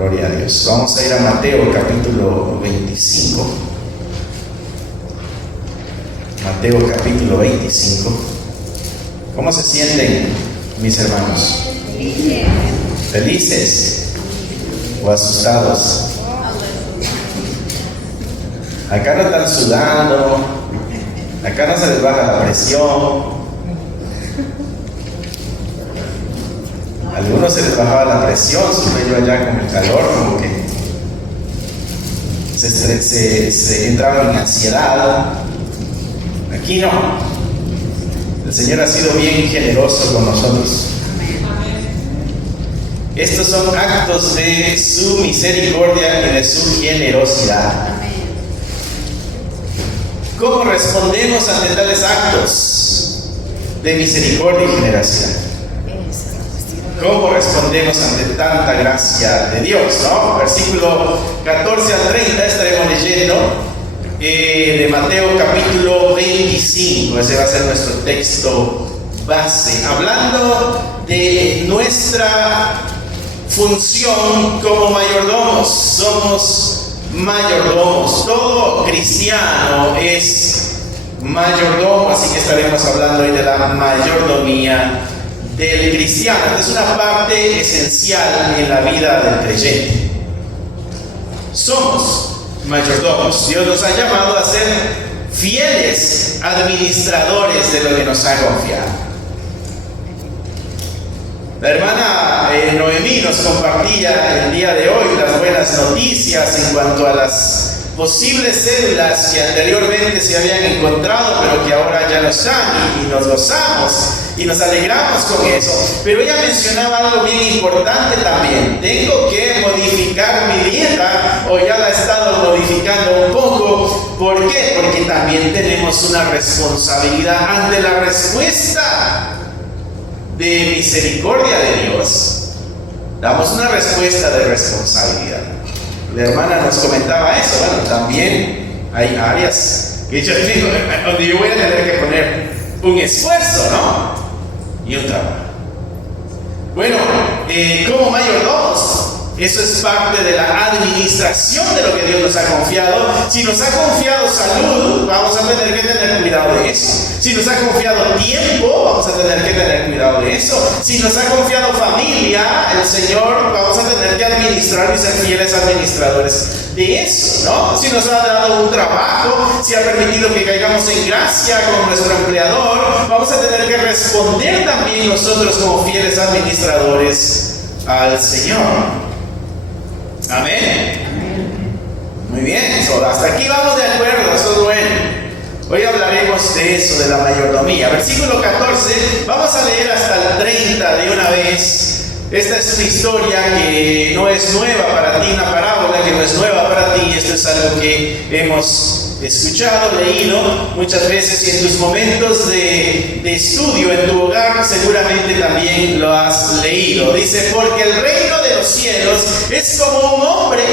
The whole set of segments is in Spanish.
Gloria a Dios. Vamos a ir a Mateo capítulo 25. Mateo capítulo 25. ¿Cómo se sienten, mis hermanos? ¿Felices o asustados? Acá no están sudando, acá no se les baja la presión. A algunos se les bajaba la presión, supe yo allá con el calor, como que se entraban en ansiedad. Aquí no. El Señor ha sido bien generoso con nosotros. Estos son actos de su misericordia y de su generosidad. ¿Cómo respondemos ante tales actos de misericordia y generosidad? ¿Cómo respondemos ante tanta gracia de Dios? ¿No? Versículo 14 al 30 estaremos leyendo de Mateo capítulo 25. Ese va a ser nuestro texto base, hablando de nuestra función como mayordomos. Somos mayordomos. Todo cristiano es mayordomo, así que estaremos hablando hoy de la mayordomía del cristiano. Es una parte esencial en la vida del creyente. Somos mayordomos. Dios nos ha llamado a ser fieles administradores de lo que nos ha confiado. La hermana Noemí nos compartía el día de hoy las buenas noticias en cuanto a las posibles células que anteriormente se habían encontrado, pero que ahora ya no están, y nos gozamos y nos alegramos con eso. Pero ella mencionaba algo bien importante también: tengo que modificar mi dieta, o ya la he estado modificando un poco. ¿Por qué? Porque también tenemos una responsabilidad ante la respuesta de misericordia de Dios. Damos una respuesta de responsabilidad. La hermana nos comentaba eso. Bueno, también hay áreas que yo digo, donde yo voy a tener que poner un esfuerzo, ¿no? Y un trabajo. Bueno, como mayordomos, eso es parte de la administración de lo que Dios nos ha confiado. Si nos ha confiado salud, vamos a tener que tener cuidado de eso. Si nos ha confiado tiempo, vamos a tener que tener cuidado de eso. Si nos ha confiado familia, el Señor, vamos a tener que administrar y ser fieles administradores de eso, ¿no? Si nos ha dado un trabajo, si ha permitido que caigamos en gracia con nuestro empleador, vamos a tener que responder también nosotros como fieles administradores al Señor. Amén. Muy bien, hasta aquí vamos de acuerdo, eso es bueno. Hoy hablaremos de eso, de la mayordomía. Versículo 14, vamos a leer hasta el 30 de una vez. Esta es una historia que no es nueva para ti, una parábola que no es nueva para ti. Esto es algo que hemos escuchado, leído muchas veces, y en tus momentos de estudio en tu hogar seguramente también lo has leído. Dice: porque el reino de los cielos es como un hombre.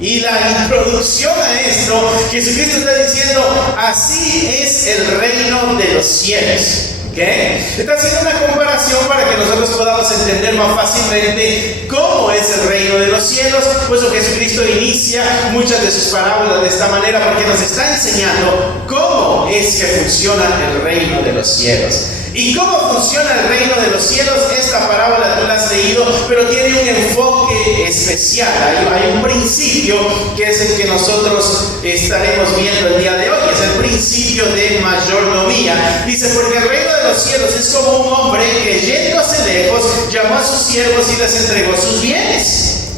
Y la introducción a esto, Jesucristo está diciendo: así es el reino de los cielos. ¿Okay? Está haciendo una comparación para que nosotros podamos entender más fácilmente cómo es el reino de los cielos. Pues Jesucristo inicia muchas de sus parábolas de esta manera, porque nos está enseñando cómo es que funciona el reino de los cielos. ¿Y cómo funciona el reino de los cielos? Esta parábola tú la has leído, pero tiene un enfoque especial. Hay un principio que es el que nosotros estaremos viendo el día de hoy. Es el principio de mayordomía. Dice: porque el reino de los cielos es como un hombre que, yéndose lejos, llamó a sus siervos y les entregó sus bienes.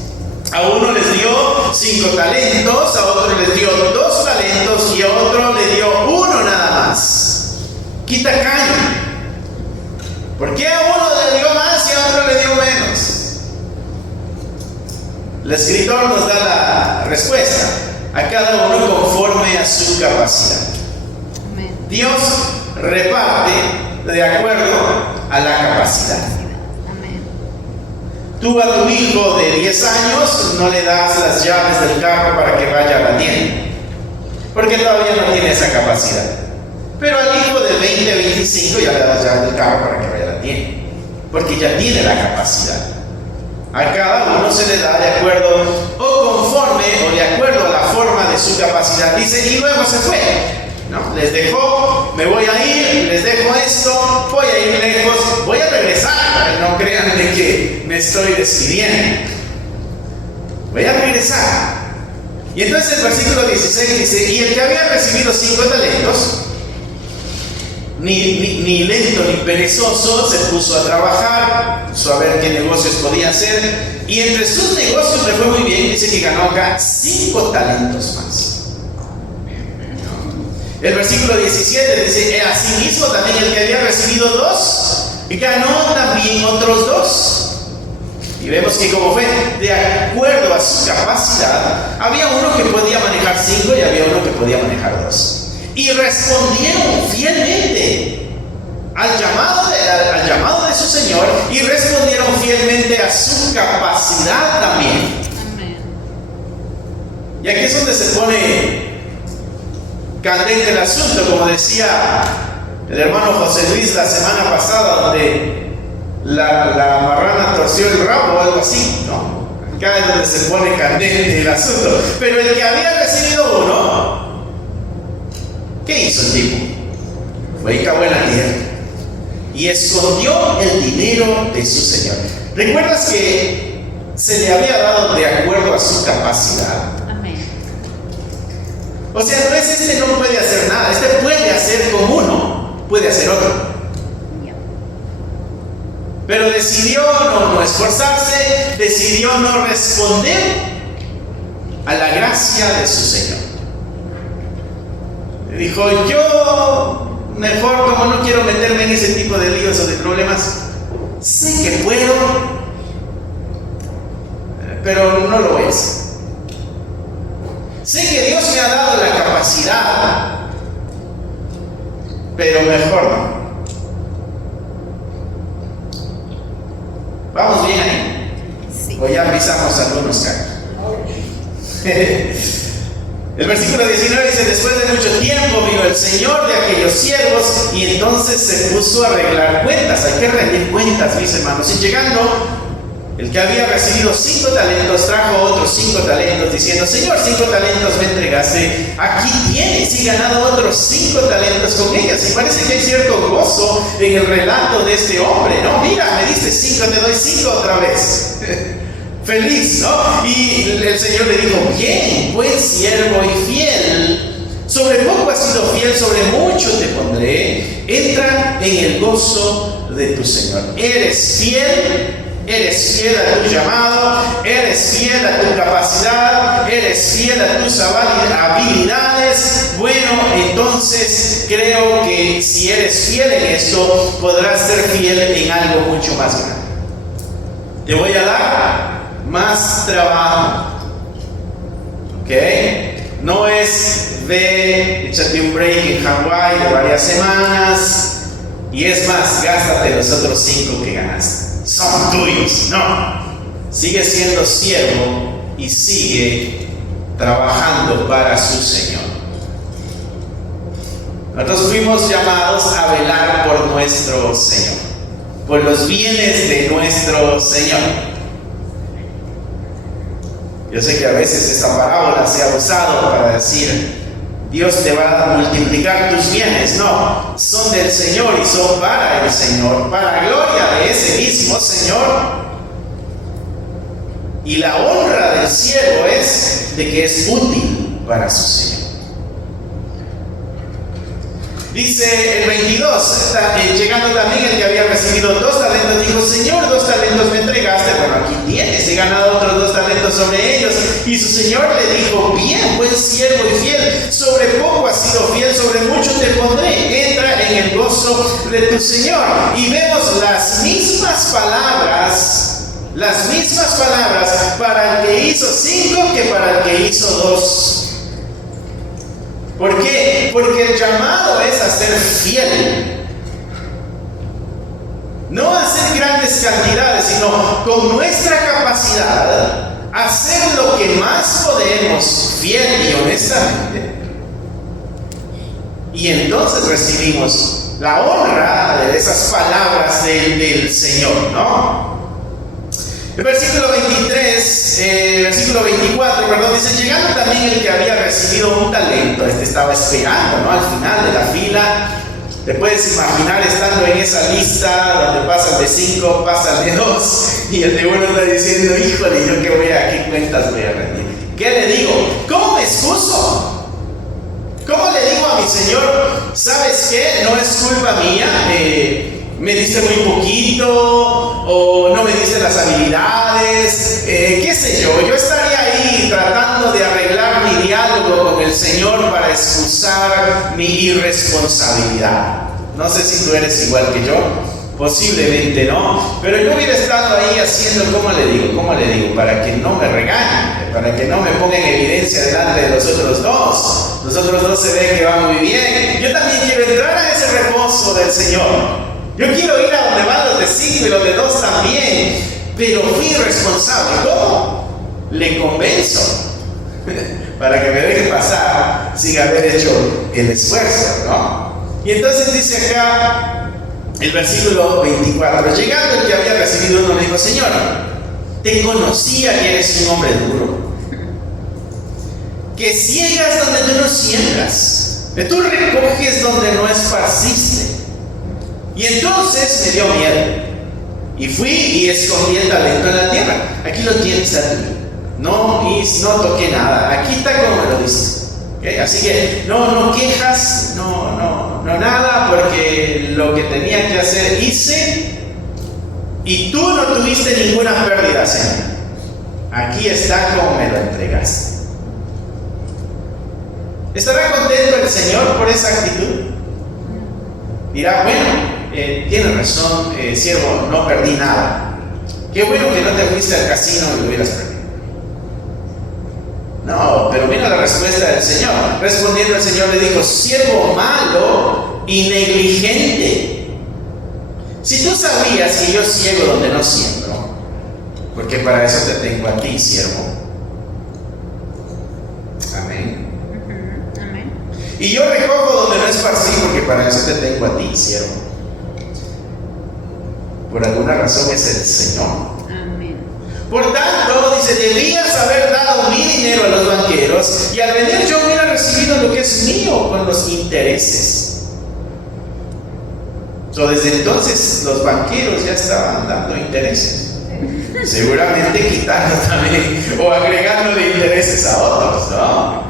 A uno les dio 5 talentos, a otro les dio 2 talentos y a otro le dio 1 nada más. Quita caña. ¿Por qué a uno le dio más y a otro le dio menos? El escritor nos da la respuesta: a cada uno conforme a su capacidad. Amén. Dios reparte de acuerdo a la capacidad. Amén. Tú a tu hijo de 10 años no le das las llaves del carro para que vaya a la tienda, porque todavía no tiene esa capacidad. Pero al hijo de 20, 25 ya le das llaves del carro para que vaya a la tienda, porque ya tiene la capacidad. A cada uno se le da de acuerdo o conforme o de acuerdo a la forma de su capacidad. Dice, y luego se fue, ¿no? Les dejó, me voy a ir, les dejo esto, voy a ir lejos, voy a regresar. No crean de que me estoy despidiendo. Voy a regresar. Y entonces el versículo 16 dice, y el que había recibido 5 talentos, ni lento ni perezoso, se puso a trabajar, puso a ver qué negocios podía hacer, y entre sus negocios le fue muy bien. Dice que ganó acá 5 talentos más. El versículo 17 dice, asimismo también el que había recibido 2, ganó también otros 2. Y vemos que como fue de acuerdo a su capacidad, había uno que podía manejar 5 y había uno que podía manejar 2. Y respondieron fielmente al llamado de su Señor, y respondieron fielmente a su capacidad también. Amén. Y aquí es donde se pone candente el asunto, como decía el hermano José Luis la semana pasada, donde la marrana torció el rabo o algo así, ¿no? Acá es donde se pone candente el asunto. Pero el que había recibido 1, ¿qué hizo el tipo? Fue y cavó en la tierra y escondió el dinero de su Señor. ¿Recuerdas que se le había dado de acuerdo a su capacidad? Amén. O sea, no es este no puede hacer nada, este puede hacer con uno, puede hacer otro. Pero decidió no esforzarse, decidió no responder a la gracia de su Señor. Dijo, yo mejor, como no quiero meterme en ese tipo de líos o de problemas, sé que puedo, pero no lo voy a hacer. Sé que Dios me ha dado la capacidad, pero mejor no. ¿Vamos bien ahí? Sí. O ya pisamos algunos carros. El versículo 19 dice, después de mucho tiempo vino el Señor de aquellos siervos y entonces se puso a arreglar cuentas. Hay que rendir cuentas, mis hermanos. Y llegando, el que había recibido 5 talentos trajo otros 5 talentos diciendo, Señor, 5 talentos me entregaste, aquí tienes, y ganado otros 5 talentos con ellas. Y parece que hay cierto gozo en el relato de este hombre, ¿no? Mira, me diste 5, te doy 5 otra vez. Feliz, ¿no? Y el Señor le dijo, bien, buen siervo y fiel, sobre poco has sido fiel, sobre mucho te pondré, entra en el gozo de tu Señor. Eres fiel a tu llamado, eres fiel a tu capacidad, eres fiel a tus habilidades. Bueno, entonces creo que si eres fiel en esto, podrás ser fiel en algo mucho más grande. Te voy a dar más trabajo, ¿ok? No es échate un break en Hawái de varias semanas y es más, gástate los otros 5 que ganaste, son tuyos. No, sigue siendo siervo y sigue trabajando para su Señor. Nosotros fuimos llamados a velar por nuestro Señor, por los bienes de nuestro Señor. Yo sé que a veces esta parábola se ha usado para decir, Dios te va a multiplicar tus bienes. No, son del Señor y son para el Señor, para la gloria de ese mismo Señor. Y la honra del siervo es de que es útil para su Señor. Dice el 22, llegando también el que había recibido 2 talentos, dijo, Señor, 2 talentos me entregaste, bueno, aquí tienes, he ganado otros 2 talentos sobre ellos. Y su Señor le dijo, bien, buen siervo y fiel, sobre poco has sido fiel, sobre mucho te pondré, entra en el gozo de tu Señor. Y vemos las mismas palabras para el que hizo 5 que para el que hizo 2. ¿Por qué? Porque el llamado es a ser fiel. No a hacer grandes cantidades, sino con nuestra capacidad hacer lo que más podemos, fiel y honestamente. Y entonces recibimos la honra de esas palabras del Señor, ¿no? El versículo 24, dice: llegando también el que había recibido un talento, estaba esperando, ¿no? Al final de la fila. Te puedes imaginar estando en esa lista donde pasa el de 5, pasa el de 2, y el de 1 está diciendo: híjole, ¿yo qué cuentas voy a rendir? ¿Qué le digo? ¿Cómo me excuso? ¿Cómo le digo a mi Señor: sabes qué? No es culpa mía, me diste muy poquito, o no me diste las habilidades, qué sé yo estaría ahí tratando de arreglar mi diálogo con el Señor para excusar mi irresponsabilidad. No sé si tú eres igual que yo, posiblemente no, pero yo hubiera estado ahí haciendo, ¿cómo le digo? Para que no me regañen, para que no me ponga en evidencia delante de los otros dos. Los otros dos se ven que van muy bien. Yo también quiero entrar a ese reposo del Señor. Yo quiero ir a donde van los de 5 y los de 2 también, pero fui irresponsable. ¿Cómo? Le convenzo para que me deje pasar sin haber hecho el esfuerzo, ¿no? Y entonces dice acá el versículo 24: llegando el que había recibido uno, le dijo: Señor, te conocía que eres un hombre duro, que ciegas donde tú no siembras, que tú recoges donde no esparciste. Y entonces me dio miedo y fui y escondí el talento en la tierra. Aquí lo tienes a ti. No toqué nada. Aquí está como me lo dice. ¿Okay? Así que no quejas, no nada, porque lo que tenía que hacer hice y tú no tuviste ninguna pérdida, Señor. Aquí está como me lo entregaste. ¿Estará contento el Señor por esa actitud? Dirá: bueno, tienes razón, siervo, no perdí nada. Qué bueno que no te fuiste al casino y lo hubieras perdido. No, pero mira la respuesta del Señor. Respondiendo el Señor le dijo: siervo malo y negligente. Si tú sabías que yo ciego donde no siembro, porque para eso te tengo a ti, siervo. Amén. Amén. Y yo recojo donde no esparcí, porque para eso te tengo a ti, siervo. Por alguna razón es el Señor. Amén. Por tanto, dice: debías haber dado mi dinero a los banqueros, y al venir yo hubiera recibido lo que es mío con los intereses. Desde entonces los banqueros ya estaban dando intereses. Seguramente quitando también o agregando de intereses a otros, ¿no?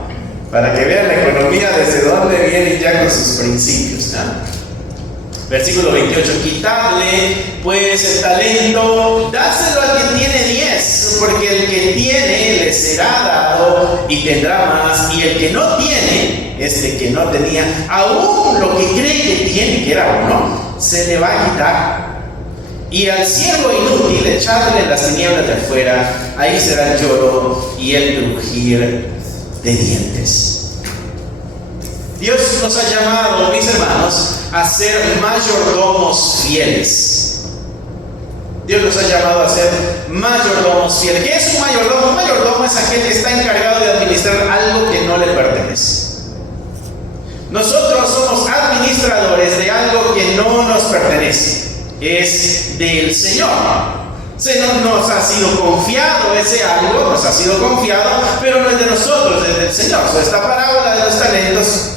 Para que vean la economía desde dónde viene ya con sus principios, ¿no? Versículo 28: quitadle pues el talento, dáselo al que tiene 10, porque el que tiene le será dado y tendrá más, y el que no tiene, que no tenía, aún lo que cree que tiene, que era uno, se le va a quitar. Y al siervo inútil echadle en las tinieblas de afuera, ahí será el lloro y el crujir de dientes. Dios nos ha llamado, mis hermanos, a ser mayordomos fieles. Dios nos ha llamado a ser mayordomos fieles. ¿Qué es un mayordomo? Un mayordomo es aquel que está encargado de administrar algo que no le pertenece. Nosotros somos administradores de algo que no nos pertenece. Es del Señor. Nos ha sido confiado ese algo, nos ha sido confiado, pero no es de nosotros, es del Señor. Esta parábola de los talentos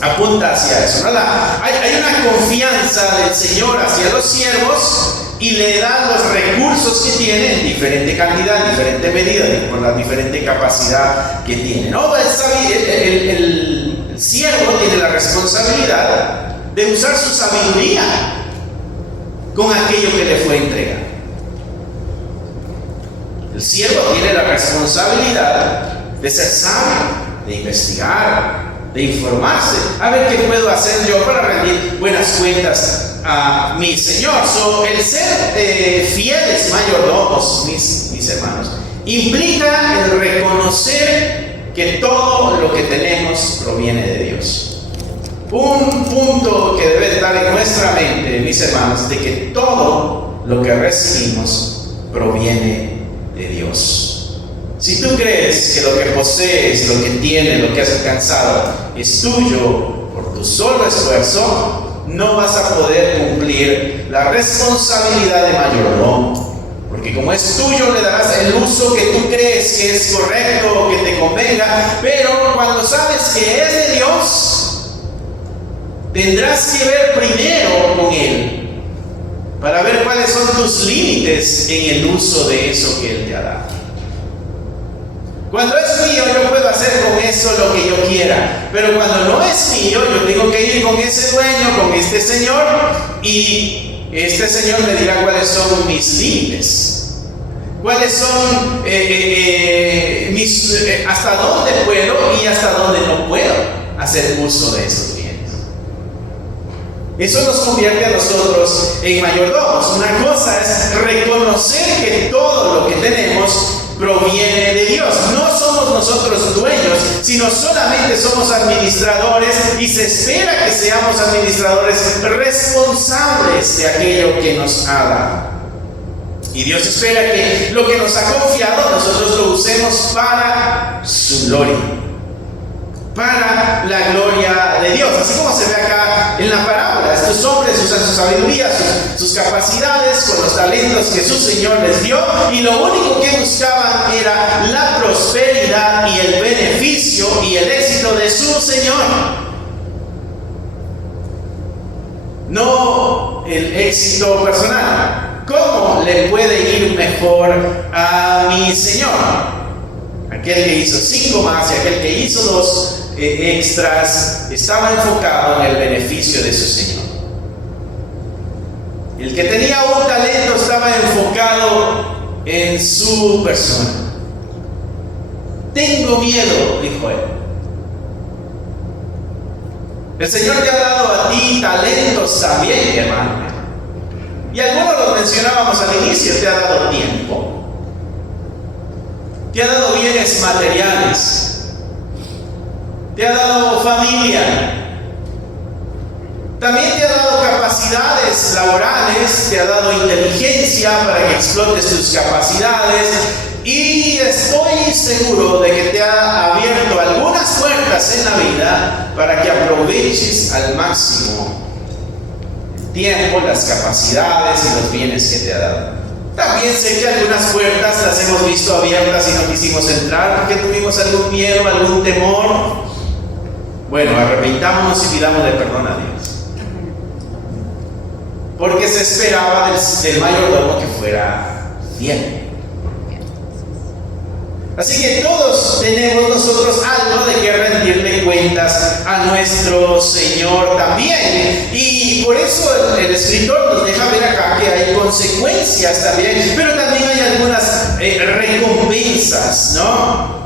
apunta hacia eso, ¿no? Hay una confianza del Señor hacia los siervos y le da los recursos que tiene en diferente cantidad, en diferente medida, por la diferente capacidad que tiene, ¿no? El siervo tiene la responsabilidad de usar su sabiduría con aquello que le fue entregado. El siervo tiene la responsabilidad de ser sabio, de investigar, de informarse, a ver qué puedo hacer yo para rendir buenas cuentas a mi Señor. El ser fieles mayordomos, mis hermanos, implica el reconocer que todo lo que tenemos proviene de Dios. Un punto que debe estar en nuestra mente, mis hermanos, de que todo lo que recibimos proviene de Dios. Si tú crees que lo que posees, lo que tienes, lo que has alcanzado es tuyo por tu solo esfuerzo, no vas a poder cumplir la responsabilidad de mayordomo, Porque como es tuyo, le darás el uso que tú crees que es correcto o que te convenga. Pero cuando sabes que es de Dios, tendrás que ver primero con Él para ver cuáles son tus límites en el uso de eso que Él te ha dado. Cuando es mío, yo puedo hacer con eso lo que yo quiera. Pero cuando no es mío, yo tengo que ir con ese dueño, con este señor, y este señor me dirá cuáles son mis límites, cuáles son hasta dónde puedo y hasta dónde no puedo hacer uso de esos bienes. Eso nos convierte a nosotros en mayordomos. Una cosa es reconocer que todo lo que tenemos proviene de Dios. No somos nosotros dueños, sino solamente somos administradores, y se espera que seamos administradores responsables de aquello que nos ha dado. Y Dios espera que lo que nos ha confiado nosotros lo usemos para su gloria, para la gloria de Dios. Así como se ve acá en la parábola, estos hombres usan su sabiduría, sus capacidades con los talentos que su Señor les dio, y lo único que buscaban era la prosperidad y el beneficio y el éxito de su Señor, no el éxito personal. ¿Cómo le puede ir mejor a mi Señor? Aquel que hizo 5 más y aquel que hizo 2 extras estaba enfocado en el beneficio de su Señor. El que tenía un talento estaba enfocado en su persona. Tengo miedo, dijo él. El Señor te ha dado a ti talentos también, mi hermano. Y algunos lo mencionábamos al inicio. Te ha dado tiempo, te ha dado bienes materiales, te ha dado familia, también te ha dado capacidades laborales, te ha dado inteligencia para que explotes tus capacidades, y estoy seguro de que te ha abierto algunas puertas en la vida para que aproveches al máximo el tiempo, las capacidades y los bienes que te ha dado. También sé que algunas puertas las hemos visto abiertas y no quisimos entrar porque tuvimos algún miedo, algún temor. Bueno, arrepentámonos y pidámosle perdón a Dios, porque se esperaba del mayordomo que fuera fiel. Así que todos tenemos nosotros algo de que rendirle cuentas a nuestro Señor también. Y por eso el escritor nos deja ver acá que hay consecuencias también, pero también hay algunas recompensas, ¿no?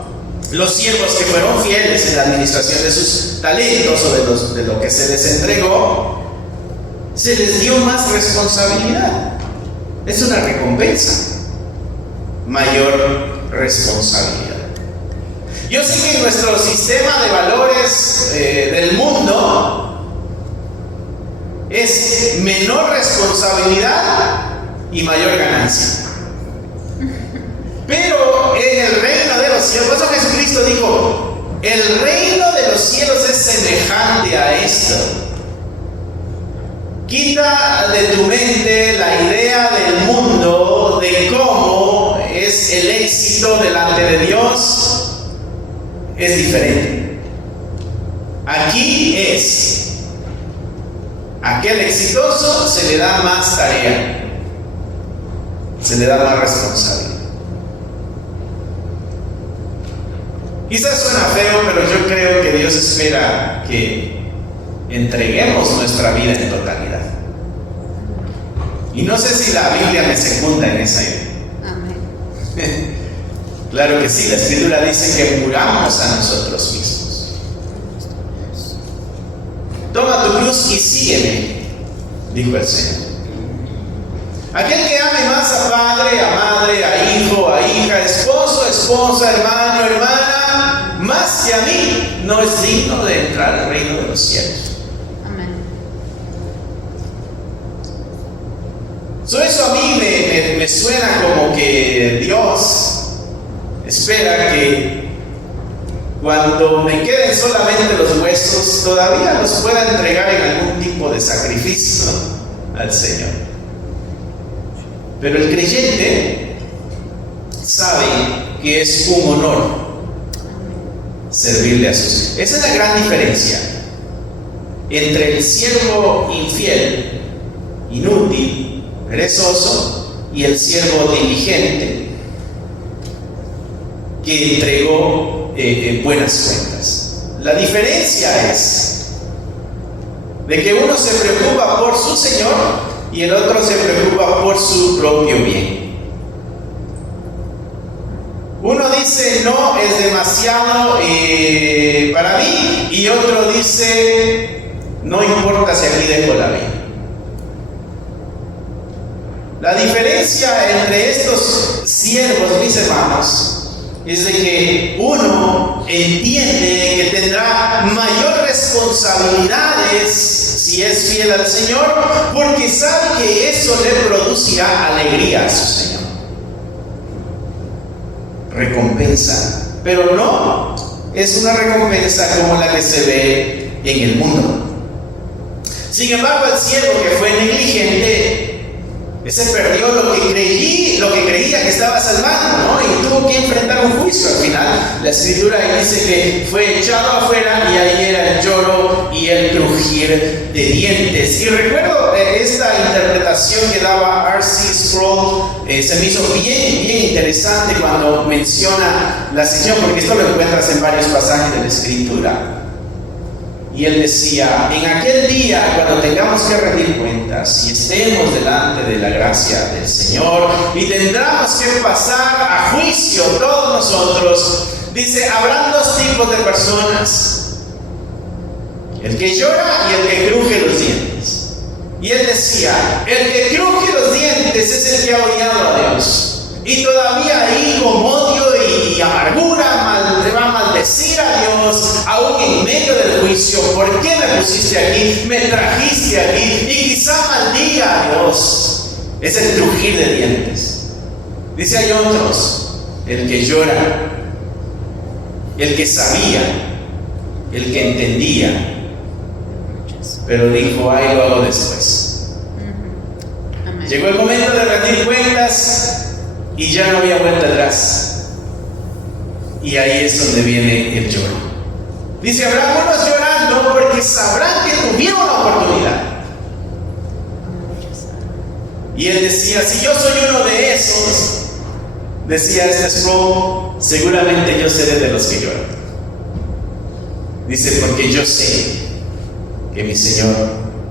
Los siervos que fueron fieles en la administración de sus talentos o de lo que se les entregó, se les dio más responsabilidad. Es una recompensa, mayor responsabilidad. Yo sé que en nuestro sistema de valores del mundo es menor responsabilidad y mayor ganancia. Pero en el reino de los cielos, por eso Jesucristo dijo: el reino de los cielos es semejante a esto. Quita de tu mente la idea del mundo de cómo es el éxito delante de Dios. Es diferente. Aquí es: aquel exitoso se le da más tarea, se le da más responsabilidad. Quizás suena feo, pero yo creo que Dios espera que entreguemos nuestra vida en totalidad. Y no sé si la Biblia me secunda en esa idea. Amén. Claro que sí, la Escritura dice que muramos a nosotros mismos. Toma tu cruz y sígueme, dijo el Señor. Aquel que ame más a padre, a madre, a hijo, a hija, esposo, esposa, hermano, hermana, más que a mí, no es digno de entrar al reino de los cielos. Amén. Eso a mí me suena como que Dios espera que cuando me queden solamente los huesos, todavía los pueda entregar en algún tipo de sacrificio al Señor. Pero el creyente sabe que es un honor servirle a sus. Esa es la gran diferencia entre el siervo infiel, inútil, perezoso, y el siervo diligente que entregó buenas cuentas. La diferencia es de que uno se preocupa por su Señor y el otro se preocupa por su propio bien. Uno dice, no, es demasiado para mí, y otro dice, no importa si aquí dejo la vida. La diferencia entre estos siervos, mis hermanos, es de que uno entiende que tendrá mayor responsabilidades si es fiel al Señor, porque sabe que eso le producirá alegría a su Señor, recompensa, pero no es una recompensa como la que se ve en el mundo. Sin embargo, el siervo que fue negligente, ese perdió lo que creía que estaba salvando, ¿no? Y tuvo que enfrentar un juicio al final. La escritura ahí dice que fue echado afuera y ahí era el lloro y el crujir de dientes. Y recuerdo esta interpretación que daba R.C. Sproul, se me hizo bien interesante cuando menciona la sección, porque esto lo encuentras en varios pasajes de la escritura. Y él decía, en aquel día cuando tengamos que rendir cuentas y estemos delante de la gracia del Señor y tendremos que pasar a juicio todos nosotros, dice, habrán dos tipos de personas: el que llora y el que cruje los dientes. Y él decía, el que cruje los dientes es el que ha odiado a Dios y todavía ahí con odio y amargura le va a maldecir a Dios aún en medio del juicio. ¿Por qué me pusiste aquí? Me trajiste aquí, y quizá maldiga a Dios. Es el crujir de dientes. Dice, hay otros, el que llora, el que sabía, el que entendía, pero dijo, ahí lo hago después. Llegó el momento de rendir cuentas y ya no había vuelta atrás. Y ahí es donde viene el lloro. Dice, habrá unos llorando porque sabrán que tuvieron la oportunidad. Y él decía, si yo soy uno de esos, decía este Sproul, seguramente yo seré de los que lloran. Dice, porque yo sé que mi Señor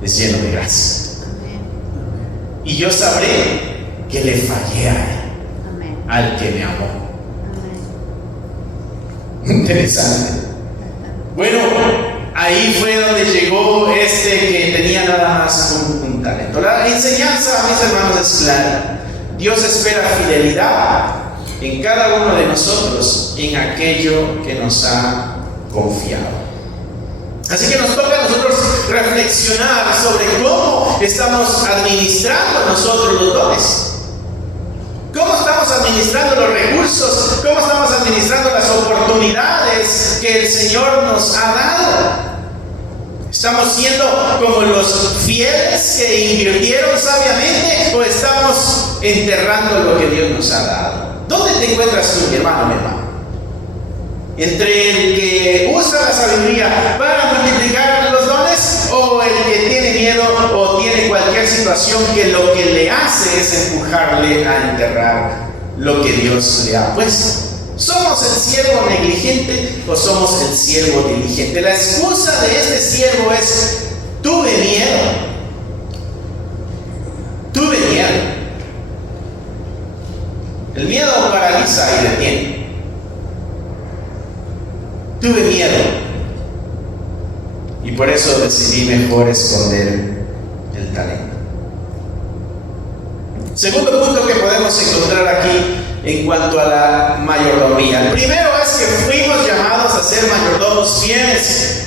es lleno de gracia. Y yo sabré que le fallé a Él, al que me amó. Interesante. Bueno, ahí fue donde llegó este que tenía nada más un talento. La enseñanza, mis hermanos, es clara. Dios espera fidelidad en cada uno de nosotros en aquello que nos ha confiado. Así que nos toca a nosotros reflexionar sobre cómo estamos administrando nosotros los dones. ¿Cómo estamos administrando los recursos? ¿Cómo estamos administrando las oportunidades que el Señor nos ha dado? ¿Estamos siendo como los fieles que invirtieron sabiamente o estamos enterrando lo que Dios nos ha dado? ¿Dónde te encuentras tú, mi hermano, mi hermano? ¿Entre el que usa la sabiduría para multiplicar los dones o el que tiene miedo o tiene cualquier situación que lo que le hace es empujarle a enterrar lo que Dios le ha puesto? ¿Somos el siervo negligente o somos el siervo diligente? La excusa de este siervo es: tuve miedo. Tuve miedo. El miedo paraliza y detiene. Tuve miedo y por eso decidí mejor esconder el talento. Segundo punto que podemos encontrar aquí en cuanto a la mayordomía. El primero es que fuimos llamados a ser mayordomos fieles.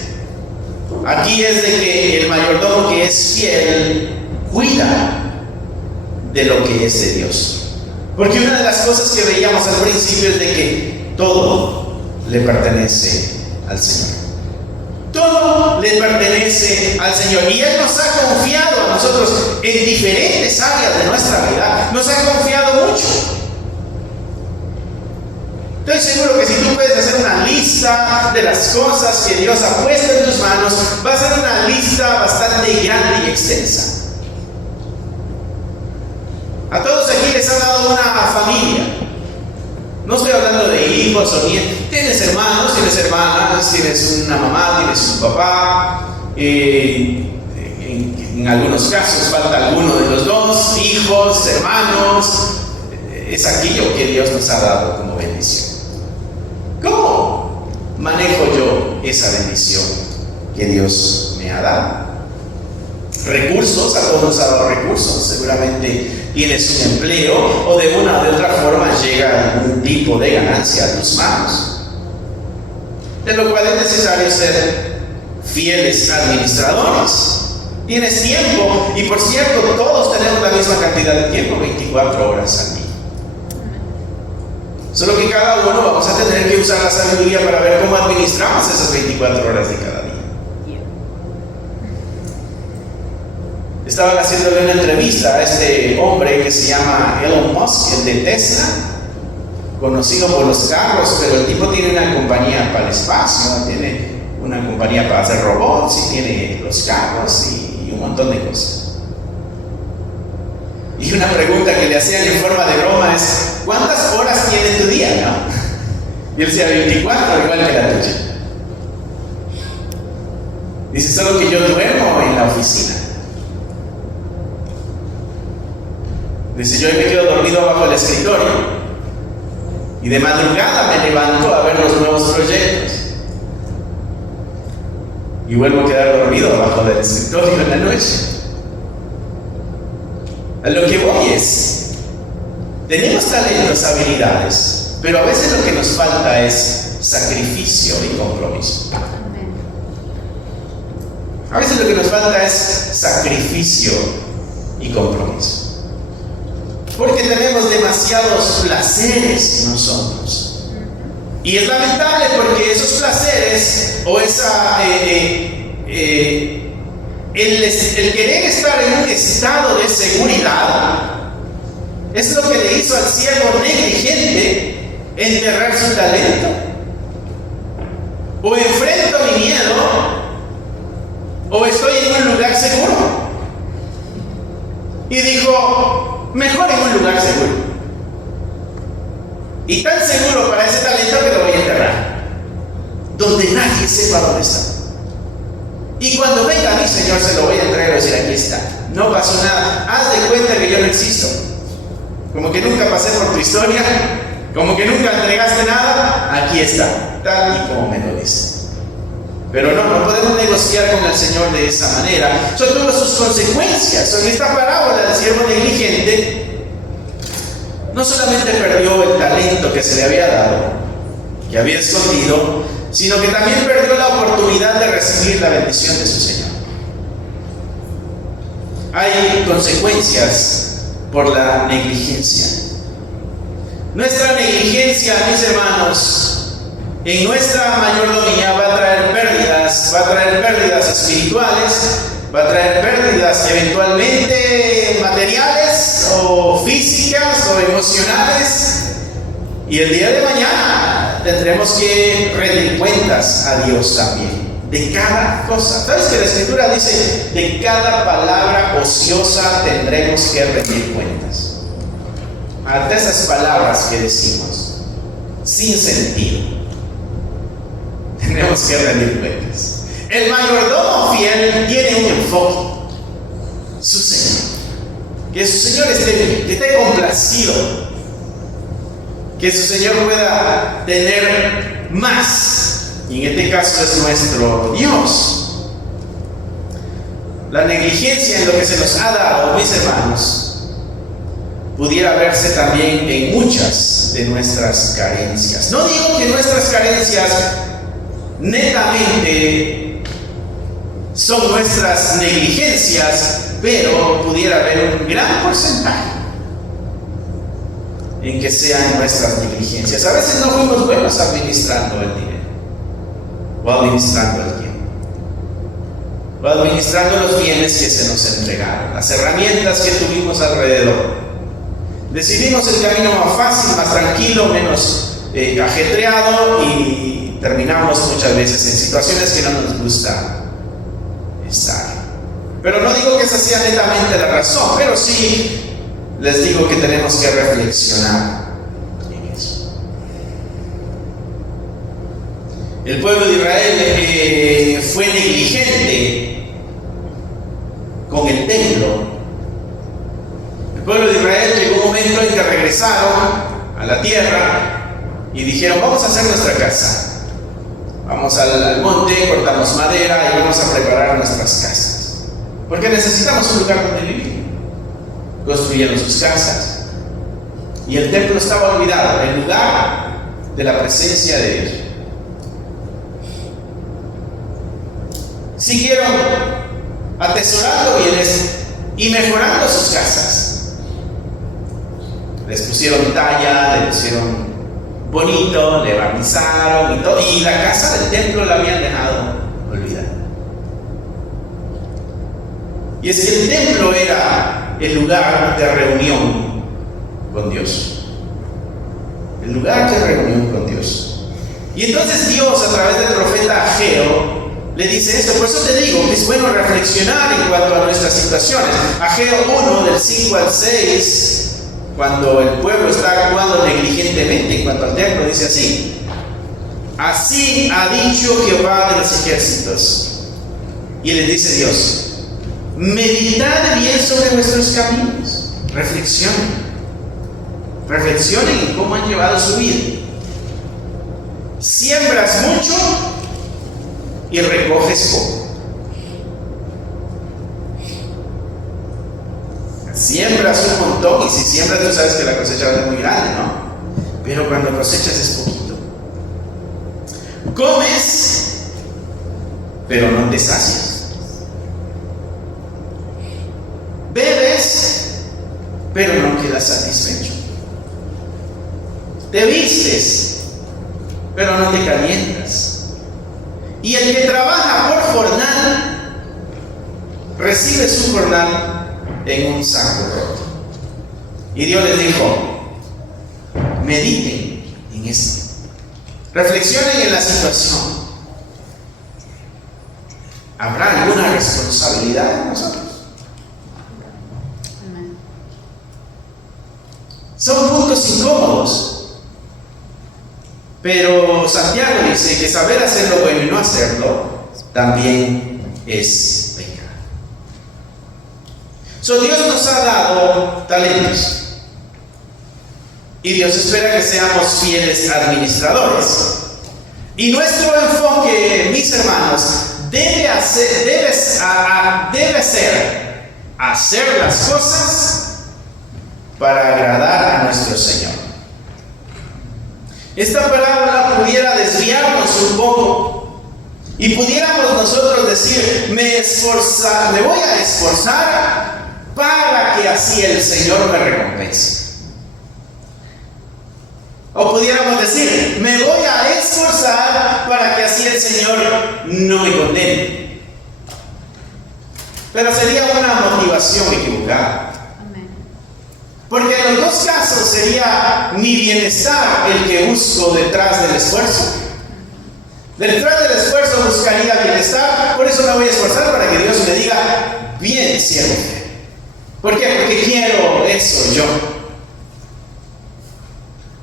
Aquí es de que el mayordomo que es fiel cuida de lo que es de Dios. Porque una de las cosas que veíamos al principio es de que todo le pertenece al Señor. Todo le pertenece al Señor. Y Él nos ha confiado a nosotros en diferentes áreas de nuestra vida. Nos ha confiado lista de las cosas que Dios ha puesto en tus manos va a ser una lista bastante grande y extensa. A todos aquí les ha dado una familia. No estoy hablando de hijos o nietos. Tienes hermanos, tienes hermanas, tienes una mamá, tienes un papá. En algunos casos falta alguno de los dos, hijos, hermanos. Es aquello que Dios nos ha dado como bendición. ¿Cómo manejo yo esa bendición que Dios me ha dado? Recursos, a todos nos ha dado recursos. Seguramente tienes un empleo o de una o de otra forma llega algún tipo de ganancia a tus manos. De lo cual es necesario ser fieles administradores. Tienes tiempo, y por cierto, todos tenemos la misma cantidad de tiempo, 24 horas al día. Solo que cada uno vamos a tener que usar la sabiduría para ver cómo administramos esas 24 horas de cada día. Estaban haciéndole una entrevista a este hombre que se llama Elon Musk, el de Tesla, conocido por los carros, pero el tipo tiene una compañía para el espacio, tiene una compañía para hacer robots y tiene los carros y un montón de cosas. Y una pregunta que le hacían en forma de broma es: ¿cuántas horas tiene tu día, no? Y él decía 24, igual que la tuya. Dice: solo que yo duermo en la oficina. Dice: yo me quedo dormido bajo el escritorio y de madrugada me levanto a ver los nuevos proyectos y vuelvo a quedar dormido bajo el escritorio en la noche. A lo que voy es, tenemos talentos, habilidades, pero a veces lo que nos falta es sacrificio y compromiso. A veces lo que nos falta es sacrificio y compromiso. Porque tenemos demasiados placeres nosotros. Y es lamentable porque esos placeres o el querer estar en un estado de seguridad es lo que le hizo al siervo negligente enterrar su talento. O enfrento mi miedo o estoy en un lugar seguro. Y dijo: mejor en un lugar seguro. Y tan seguro para ese talento que lo voy a enterrar, donde nadie sepa dónde está. Y cuando venga mi Señor se lo voy a entregar y voy a decir: aquí está. No pasó nada. Haz de cuenta que yo no existo. Como que nunca pasé por tu historia. Como que nunca entregaste nada. Aquí está. Tal y como me lo dice. Pero no podemos negociar con el Señor de esa manera. Eso tuvo sus consecuencias. En esta parábola del siervo negligente, no solamente perdió el talento que se le había dado, que había escondido, sino que también perdió la oportunidad de recibir la bendición de su Señor. Hay consecuencias por la negligencia. Nuestra negligencia, mis hermanos, en nuestra mayordomía va a traer pérdidas espirituales, va a traer pérdidas eventualmente materiales o físicas o emocionales, y el día de mañana tendremos que rendir cuentas a Dios también de cada cosa. ¿Sabes que la Escritura dice: de cada palabra ociosa tendremos que rendir cuentas? Ante esas palabras que decimos sin sentido, tenemos que rendir cuentas. El mayordomo fiel tiene un enfoque: su Señor. Que su Señor esté complacido, que su Señor pueda tener más, y en este caso es nuestro Dios. La negligencia en lo que se nos ha dado, mis hermanos, pudiera verse también en muchas de nuestras carencias. No digo que nuestras carencias netamente son nuestras negligencias, pero pudiera haber un gran porcentaje en que sean nuestras negligencias. A veces no fuimos buenos administrando el dinero, o administrando el tiempo, o administrando los bienes que se nos entregaron, las herramientas que tuvimos alrededor. Decidimos el camino más fácil, más tranquilo, menos ajetreado, y terminamos muchas veces en situaciones que no nos gusta estar. Pero no digo que esa sea netamente la razón, pero sí les digo que tenemos que reflexionar en eso. El pueblo de Israel fue negligente con el templo. El pueblo de Israel llegó un momento en que regresaron a la tierra y dijeron: vamos a hacer nuestra casa. Vamos al monte, cortamos madera y vamos a preparar nuestras casas. Porque necesitamos un lugar donde vivir. Construyeron sus casas y el templo estaba olvidado, el lugar de la presencia de Dios. Siguieron atesorando bienes y mejorando sus casas. Les pusieron talla, le pusieron bonito, le barnizaron y todo, y la casa del templo la habían dejado olvidada. Y es que el templo era el lugar de reunión con Dios. El lugar de reunión con Dios. Y entonces Dios, a través del profeta Ageo, le dice esto. Por eso te digo que es bueno reflexionar en cuanto a nuestras situaciones. Ageo 1, del 5 al 6, cuando el pueblo está actuando negligentemente en cuanto al templo, dice así: así ha dicho Jehová de los ejércitos. Y les dice Dios: meditad bien sobre vuestros caminos. Reflexionen en cómo han llevado su vida. Siembras mucho y recoges poco. Siembras un montón, y si siembras, tú sabes que la cosecha va a ser muy grande, ¿no? Pero cuando cosechas es poquito. Comes, pero no te sacias. Bebes, pero no quedas satisfecho. Te vistes, pero no te calientas. Y el que trabaja por jornal recibe su jornal en un saco roto. Y Dios les dijo: mediten en esto, reflexionen en la situación. ¿Habrá alguna responsabilidad en nosotros? Son puntos incómodos, pero Santiago dice que saber hacer lo bueno y no hacerlo también es pecado. Dios nos ha dado talentos y Dios espera que seamos fieles administradores. Y nuestro enfoque, mis hermanos, debe ser hacer las cosas para agradar a nuestro Señor. Esta parábola pudiera desviarnos un poco y pudiéramos nosotros decir: me voy a esforzar para que así el Señor me recompense. O pudiéramos decir: me voy a esforzar para que así el Señor no me condene. Pero sería una motivación equivocada. Porque en los dos casos sería mi bienestar el que busco detrás del esfuerzo. Detrás del esfuerzo buscaría bienestar, por eso me voy a esforzar para que Dios me diga: bien, siervo. ¿Por qué? Porque quiero eso yo.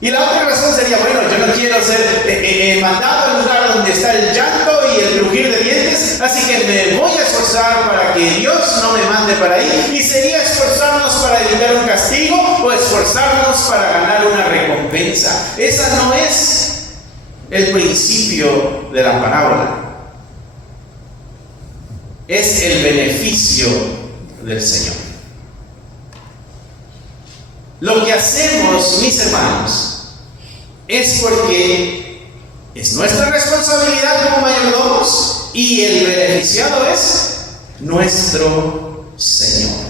Y la otra razón sería: bueno, yo no quiero ser mandado al lugar donde está el llanto y el crujir de dientes, así que me voy a esforzar para que Dios no me mande para ahí. Y sería esforzarnos para evitar un castigo o esforzarnos para ganar una recompensa. Esa no es el principio de la parábola. Es el beneficio del Señor. Lo que hacemos, mis hermanos, es porque es nuestra responsabilidad como mayordomos y el beneficiado es nuestro Señor.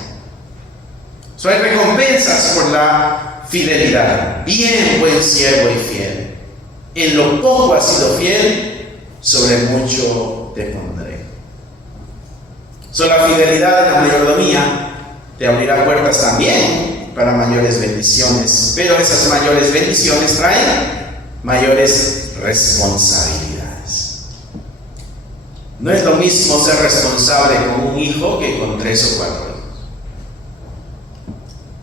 Hay recompensas por la fidelidad. Bien, buen siervo y fiel. En lo poco has sido fiel, sobre mucho te pondré. La fidelidad de la mayordomía te abrirá puertas también para mayores bendiciones, pero esas mayores bendiciones traen mayores responsabilidades. No es lo mismo ser responsable con un hijo que con 3 o 4 hijos.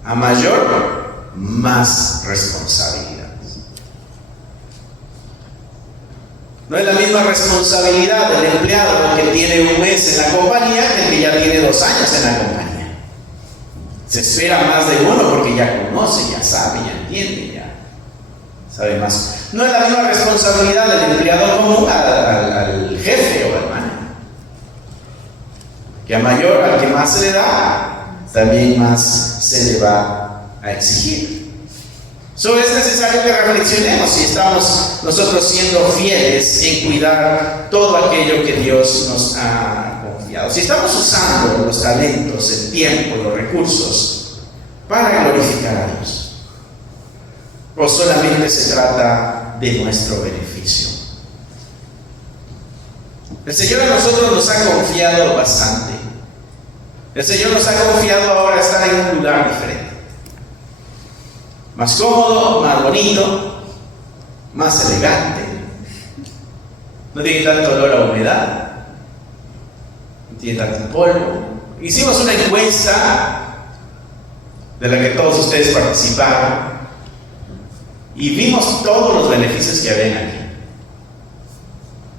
A mayor, más responsabilidades. No es la misma responsabilidad del empleado que tiene 1 mes en la compañía que el que ya tiene 2 años en la compañía. Se espera más de uno porque ya conoce, ya sabe, ya entiende, ya sabe más. No es la misma responsabilidad del empleado común al jefe o al manager. Que a mayor, al que más se le da, también más se le va a exigir. Solo es necesario que reflexionemos si estamos nosotros siendo fieles en cuidar todo aquello que Dios nos ha confiado. Si estamos usando los talentos, el tiempo, los recursos para glorificar a Dios, o solamente se trata de nuestro beneficio. El Señor a nosotros nos ha confiado bastante. El Señor nos ha confiado ahora estar en un lugar diferente. Más cómodo, más bonito, más elegante. No tiene tanto olor a humedad, no tiene tanto polvo. Hicimos una encuesta de la que todos ustedes participaron y vimos todos los beneficios que habían aquí.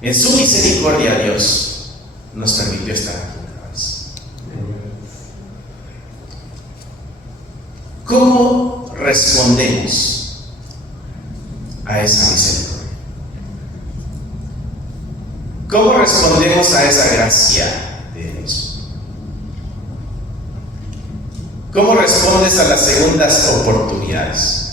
En su misericordia Dios nos permitió estar aquí una vez. ¿Cómo respondemos a esa misericordia? ¿Cómo respondemos a esa gracia de Dios? ¿Cómo respondes a las segundas oportunidades?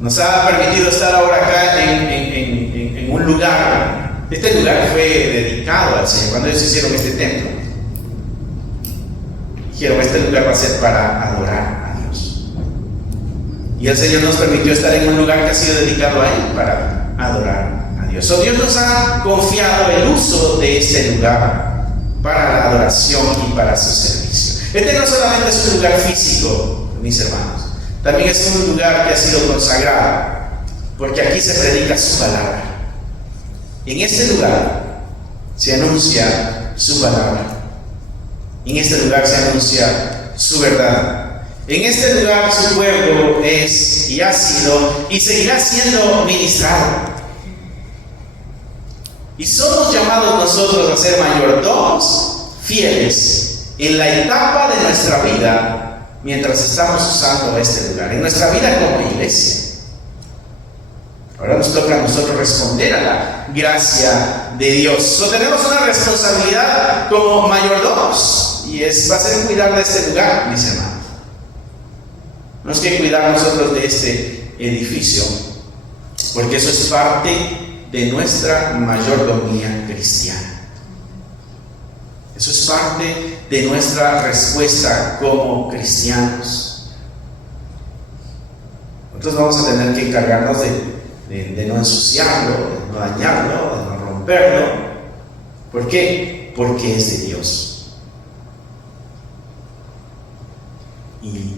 Nos ha permitido estar ahora acá en un lugar. Este lugar fue dedicado al Señor. Cuando ellos hicieron este templo, dijeron: este lugar va a ser para adorar a Dios. Y el Señor nos permitió estar en un lugar que ha sido dedicado a Él para adorar a Dios. Dios nos ha confiado el uso de este lugar para la adoración y para su servicio. Este no solamente es un lugar físico, mis hermanos, también es un lugar que ha sido consagrado, porque aquí se predica su palabra. En este lugar se anuncia su palabra. En este lugar se anuncia su verdad. En este lugar su pueblo es y ha sido y seguirá siendo ministrado. Y somos llamados nosotros a ser mayordomos fieles en la etapa de nuestra vida mientras estamos usando este lugar, en nuestra vida como iglesia. Ahora nos toca a nosotros responder a la gracia de Dios. Tenemos una responsabilidad como mayordomos y va a ser cuidar de este lugar, mis hermanos. Tenemos que cuidar nosotros de este edificio, porque eso es parte de nuestra mayordomía cristiana. Eso es parte de nuestra respuesta como cristianos. Nosotros vamos a tener que encargarnos de no ensuciarlo, de no dañarlo, de no romperlo. ¿Por qué? Porque es de Dios. Y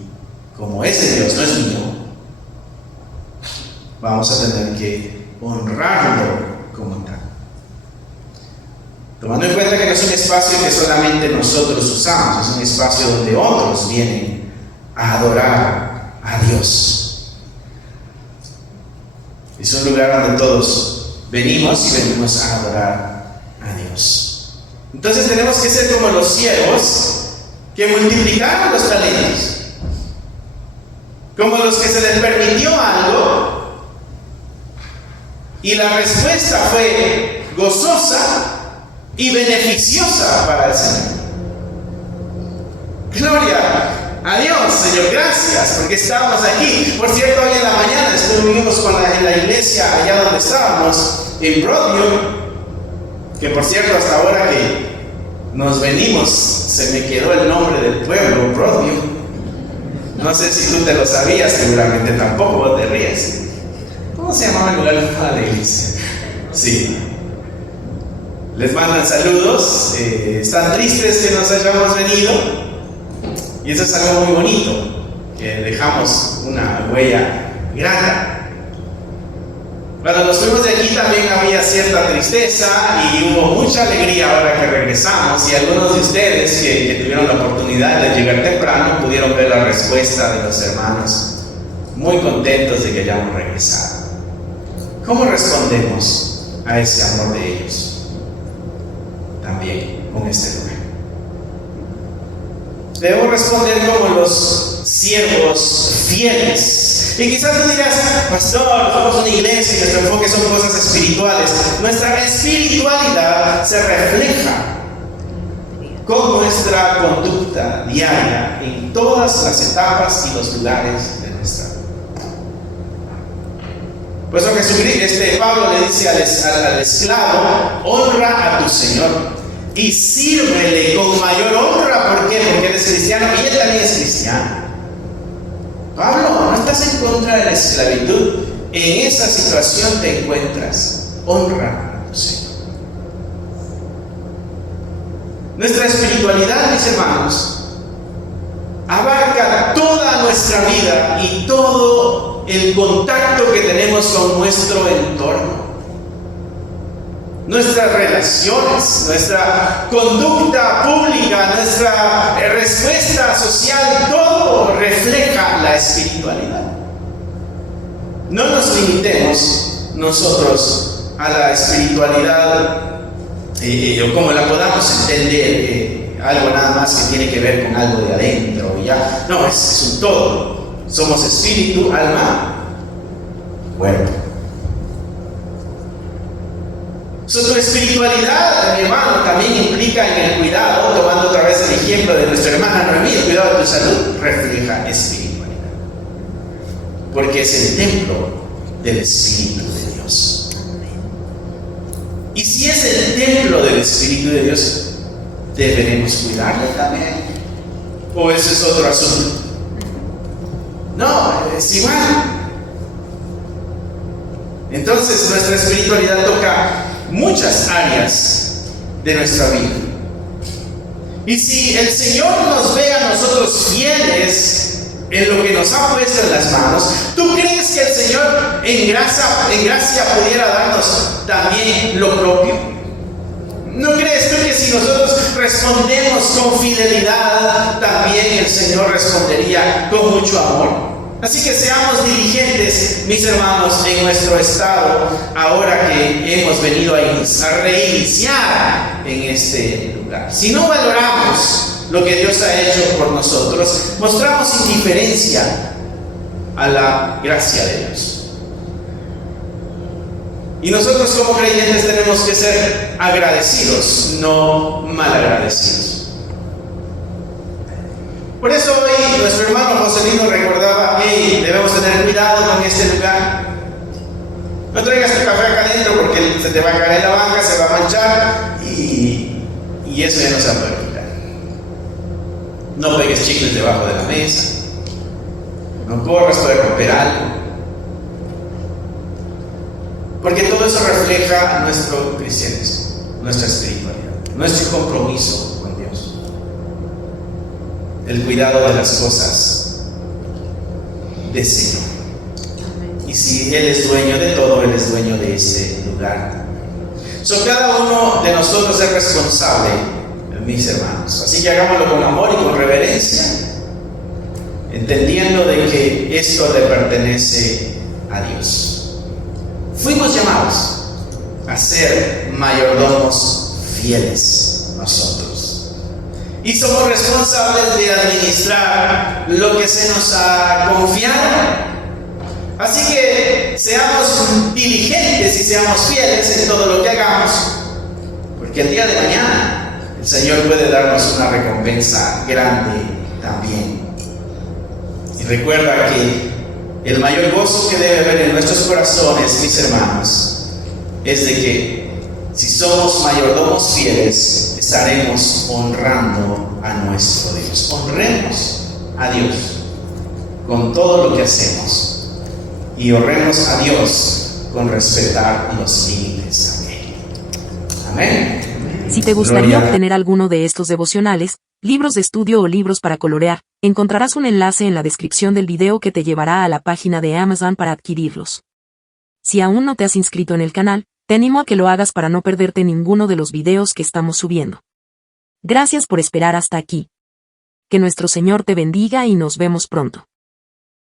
como es de Dios, no es mío, vamos a tener que honrarlo como tal. Tomando en cuenta que no es un espacio que solamente nosotros usamos, es un espacio donde otros vienen a adorar a Dios. Es un lugar donde todos venimos y venimos a adorar a Dios. Entonces tenemos que ser como los siervos que multiplicaron los talentos, como los que se les permitió algo y la respuesta fue gozosa y beneficiosa para el Señor. Gloria a Dios, Señor, gracias porque estamos aquí. Por cierto, hoy en la mañana estuvimos en la iglesia allá donde estábamos, en Broadview, que por cierto hasta ahora que nos venimos se me quedó el nombre del pueblo, Broadview. No sé si tú te lo sabías, seguramente tampoco, vos te ríes. ¿Cómo se llamaba el lugar de la iglesia? Sí. Les mandan saludos, están tristes que nos hayamos venido y eso es algo muy bonito, que dejamos una huella grata. Cuando nos fuimos de aquí también había cierta tristeza y hubo mucha alegría ahora que regresamos, y algunos de ustedes que tuvieron la oportunidad de llegar temprano pudieron ver la respuesta de los hermanos, muy contentos de que hayamos regresado. ¿Cómo respondemos a ese amor de ellos? También con este lugar. Debemos responder como los siervos fieles. Y quizás tú dirás, pastor, somos una iglesia y nuestro enfoque son cosas espirituales. Nuestra espiritualidad se refleja con nuestra conducta diaria en todas las etapas y los lugares de nuestra vida. Por eso Pablo le dice al esclavo: honra a tu Señor y sírvele con mayor honra. ¿Por qué? Porque él es cristiano y él también es cristiano. Pablo, no estás en contra de la esclavitud. En esa situación te encuentras. Honra a tu Señor. Nuestra espiritualidad, mis hermanos, abarca toda nuestra vida y todo el contacto que tenemos con nuestro entorno. Nuestras relaciones, nuestra conducta pública, nuestra respuesta social, todo refleja la espiritualidad. No nos limitemos nosotros a la espiritualidad o como la podamos entender, algo nada más que tiene que ver con algo de adentro y ya. No, es un todo. Somos espíritu, alma, cuerpo. Tu espiritualidad, mi hermano, también implica en el cuidado, tomando otra vez el ejemplo de nuestra hermana Noemí, el cuidado de tu salud refleja espiritualidad. Porque es el templo del Espíritu de Dios. Y si es el templo del Espíritu de Dios, ¿deberemos cuidarlo también? ¿O eso es otro asunto? No, es igual. Entonces nuestra espiritualidad toca muchas áreas de nuestra vida. Y si el Señor nos ve a nosotros fieles en lo que nos ha puesto en las manos, ¿tú crees que el Señor en gracia pudiera darnos también lo propio? ¿No crees tú que si nosotros respondemos con fidelidad, también el Señor respondería con mucho amor? Así que seamos diligentes, mis hermanos, en nuestro estado, ahora que hemos venido a reiniciar en este lugar. Si no valoramos lo que Dios ha hecho por nosotros, mostramos indiferencia a la gracia de Dios. Y nosotros como creyentes tenemos que ser agradecidos, no malagradecidos. Por eso hoy nuestro hermano Joselino recordaba: hey, debemos tener cuidado con este lugar. No traigas tu café acá adentro porque se te va a caer en la banca, se va a manchar y eso ya no se va a poder quitar. No pegues chicles debajo de la mesa. No corras, puede romper algo. Porque todo eso refleja nuestro cristianismo, nuestra espiritualidad, nuestro compromiso con Dios. El cuidado de las cosas del Señor. Y si Él es dueño de todo, Él es dueño de ese lugar. Cada uno de nosotros es responsable, mis hermanos. Así que hagámoslo con amor y con reverencia, entendiendo de que esto le pertenece a Dios. Fuimos llamados a ser mayordomos fieles nosotros. Y somos responsables de administrar lo que se nos ha confiado. Así que seamos diligentes y seamos fieles en todo lo que hagamos, porque el día de mañana el Señor puede darnos una recompensa grande también. Y recuerda que el mayor gozo que debe haber en nuestros corazones, mis hermanos, es de que si somos mayordomos fieles, estaremos honrando a nuestro Dios. Honremos a Dios con todo lo que hacemos. Y honremos a Dios con respetar los límites también. Amén. Si te gustaría obtener alguno de estos devocionales, libros de estudio o libros para colorear, encontrarás un enlace en la descripción del video que te llevará a la página de Amazon para adquirirlos. Si aún no te has inscrito en el canal, te animo a que lo hagas para no perderte ninguno de los videos que estamos subiendo. Gracias por esperar hasta aquí. Que nuestro Señor te bendiga y nos vemos pronto.